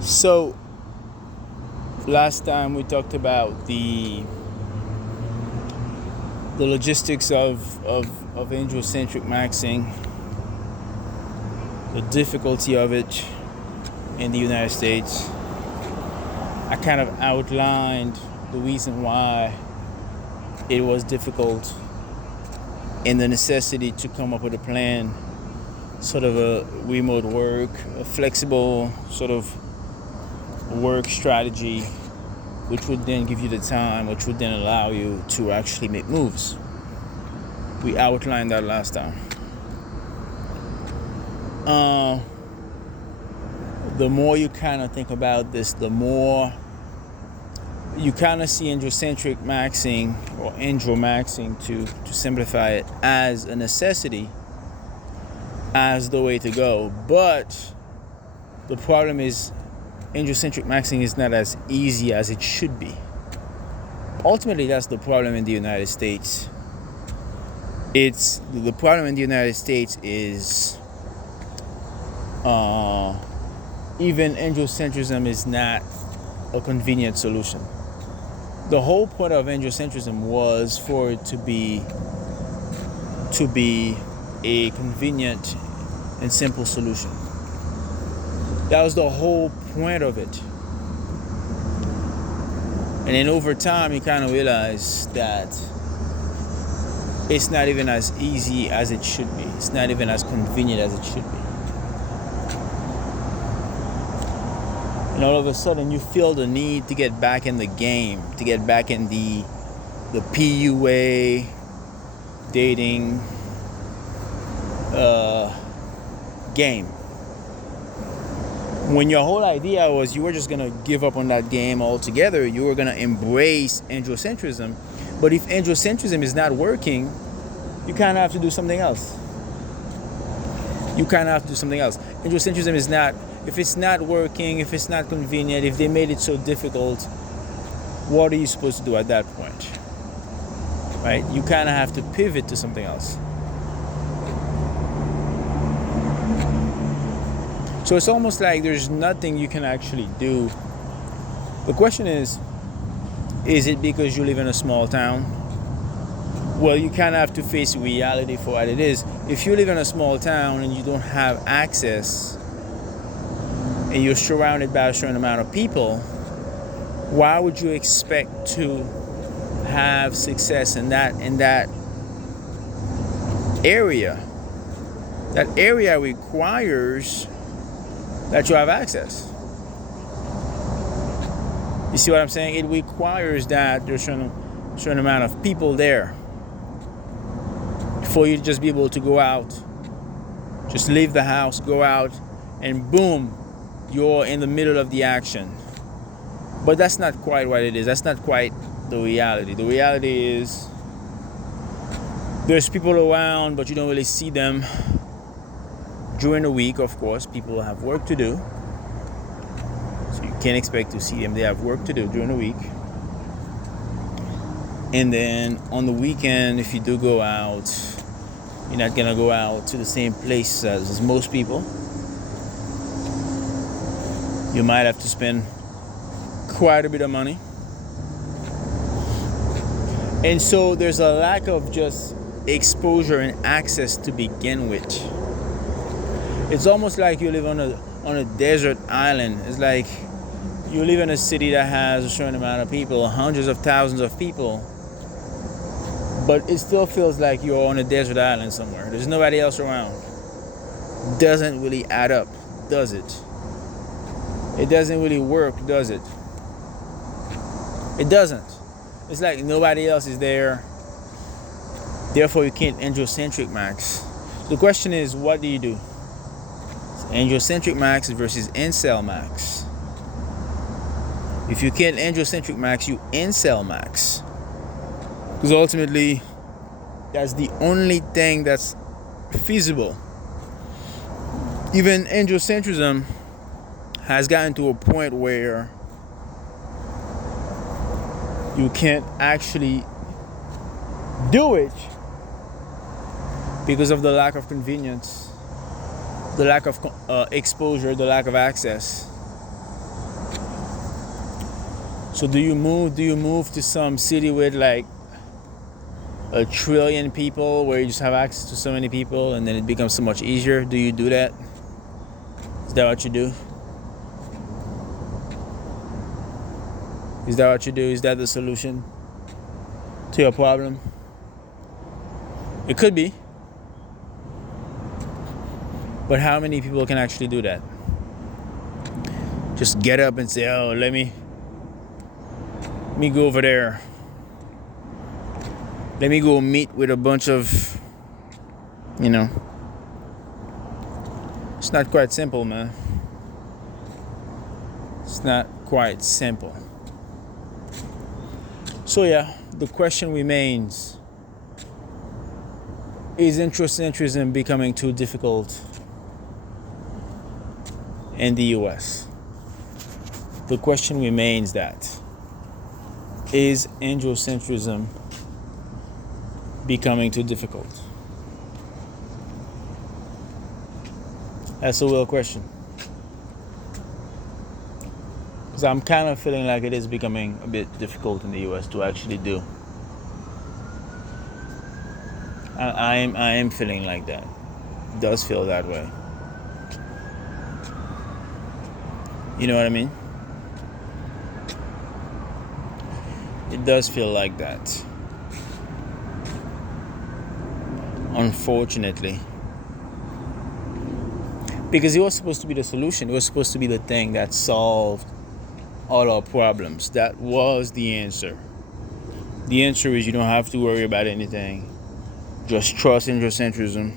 So last time we talked about the logistics of androcentric maxing, the difficulty of it in the United States. I kind of outlined the reason why it was difficult and the necessity to come up with a plan, sort of a remote work, a flexible sort of work strategy, which would then give you the time, which would then allow you to actually make moves. We outlined that last time. The more you kind of think about this, the more you kind of see androcentric maxing or andromaxing, to simplify it, as a necessity, as the way to go. But the problem is androcentric maxing is not as easy as it should be. Ultimately, that's the problem in the United States. It's the problem in the United States is even androcentrism is not a convenient solution. The whole point of androcentrism was for it to be a convenient and simple solution. That was the whole point of it. And then over time, you kind of realize that it's not even as easy as it should be. It's not even as convenient as it should be. And all of a sudden, you feel the need to get back in the game, to get back in the PUA dating game. When your whole idea was you were just going to give up on that game altogether, you were going to embrace androcentrism. But if androcentrism is not working, you kind of have to do something else. Androcentrism is not, if it's not working, if it's not convenient, if they made it so difficult, what are you supposed to do at that point? Right? You kind of have to pivot to something else. So it's almost like there's nothing you can actually do. The question is it because you live in a small town? Well, you kind of have to face reality for what it is. If you live in a small town and you don't have access and you're surrounded by a certain amount of people, why would you expect to have success in that area? That area requires that you have access. You see what I'm saying? It requires that there's a certain amount of people there for you to just be able to go out, just leave the house, go out, and boom, you're in the middle of the action. But that's not quite what it is. That's not quite the reality. The reality is there's people around, but you don't really see them. During the week, of course, people have work to do. So you can't expect to see them. They have work to do during the week. And then on the weekend, if you do go out, you're not going to go out to the same place as most people. You might have to spend quite a bit of money. And so there's a lack of just exposure and access to begin with. It's almost like you live on a desert island. It's like you live in a city that has a certain amount of people, hundreds of thousands of people, but it still feels like you're on a desert island somewhere. There's nobody else around. Doesn't really add up, does it? It doesn't really work, does it? It doesn't. It's like nobody else is there. Therefore, you can't androcentric max. The question is, what do you do? Androcentric max versus incel max. If you can't androcentric max, you incel max. Because ultimately, that's the only thing that's feasible. Even androcentrism has gotten to a point where you can't actually do it because of the lack of convenience, the lack of exposure, the lack of access. So do you move to some city with like 1 trillion people where you just have access to so many people and then it becomes so much easier? Do you do that? Is that what you do? Is that what you do? Is that the solution to your problem? It could be. But how many people can actually do that? Just get up and say, oh, let me go over there. Let me go meet with a bunch of, it's not quite simple, man. It's not quite simple. So yeah, the question remains, is Androcentrism becoming too difficult in the US? The question remains that, is Androcentrism becoming too difficult? That's a real question. Because I'm kind of feeling like it is becoming a bit difficult in the US to actually do. I am feeling like that. It does feel that way. You know what I mean? It does feel like that. Unfortunately. Because it was supposed to be the solution. It was supposed to be the thing that solved all our problems. That was the answer. The answer is you don't have to worry about anything. Just trust Androcentrism.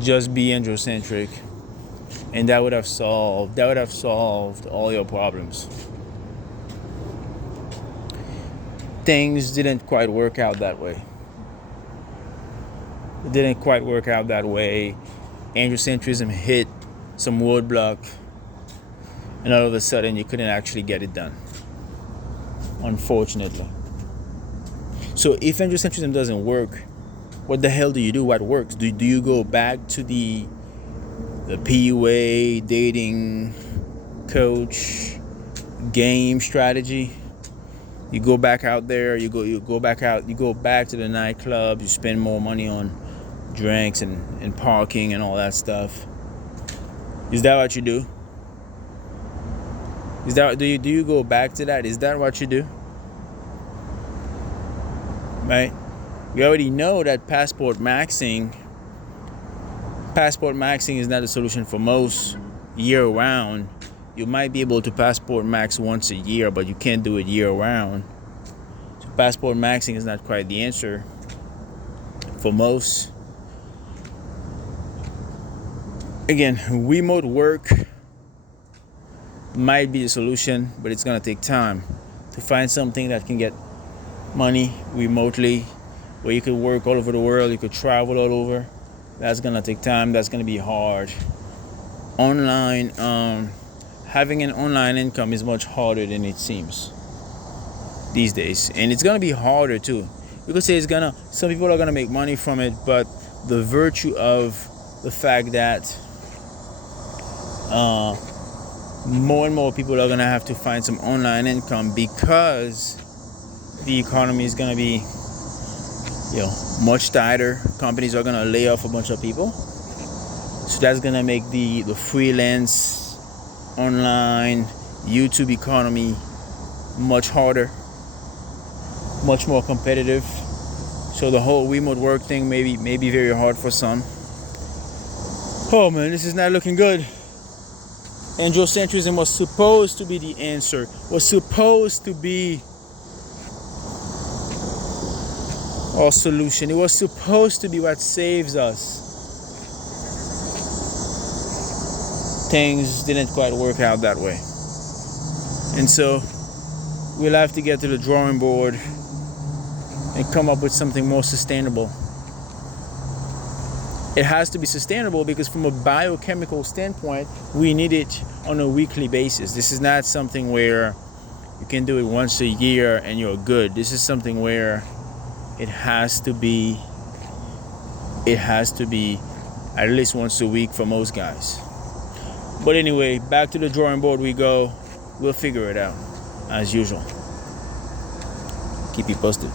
Just be androcentric. And that would have solved all your problems. Things didn't quite work out that way. It didn't quite work out that way. Androcentrism hit some roadblock, and all of a sudden you couldn't actually get it done. Unfortunately. So if Androcentrism doesn't work, what the hell do you do? What works? Do you go back to the PUA dating coach game strategy? You go back out there, you go back to the nightclub, you spend more money on drinks and parking and all that stuff. Is that what you do? Do you go back to that? Is that what you do? Right? We already know that passport maxing is not a solution for most year round. You might be able to passport max once a year, but you can't do it year round. So passport maxing is not quite the answer for most. Again, remote work might be the solution, but it's gonna take time to find something that can get money remotely, where you could work all over the world, you could travel all over. That's gonna take time. That's gonna be hard. Online, having an online income is much harder than it seems these days, and it's gonna be harder too. You could say some people are gonna make money from it, but the virtue of the fact that more and more people are gonna have to find some online income because the economy is gonna be, much tighter. Companies are gonna lay off a bunch of people, so that's gonna make the freelance online YouTube economy much harder, much more competitive. So the whole remote work thing may be very hard for some. Oh man, this is not looking good. Androcentrism was supposed to be the answer, was supposed to be our solution. It was supposed to be what saves us. Things didn't quite work out that way. And so we'll have to get to the drawing board and come up with something more sustainable. It has to be sustainable because from a biochemical standpoint, we need it on a weekly basis. This is not something where you can do it once a year and you're good. This is something where it has to be at least once a week for most guys. But anyway, back to the drawing board we go. we'll figure it out as usual. Keep you posted.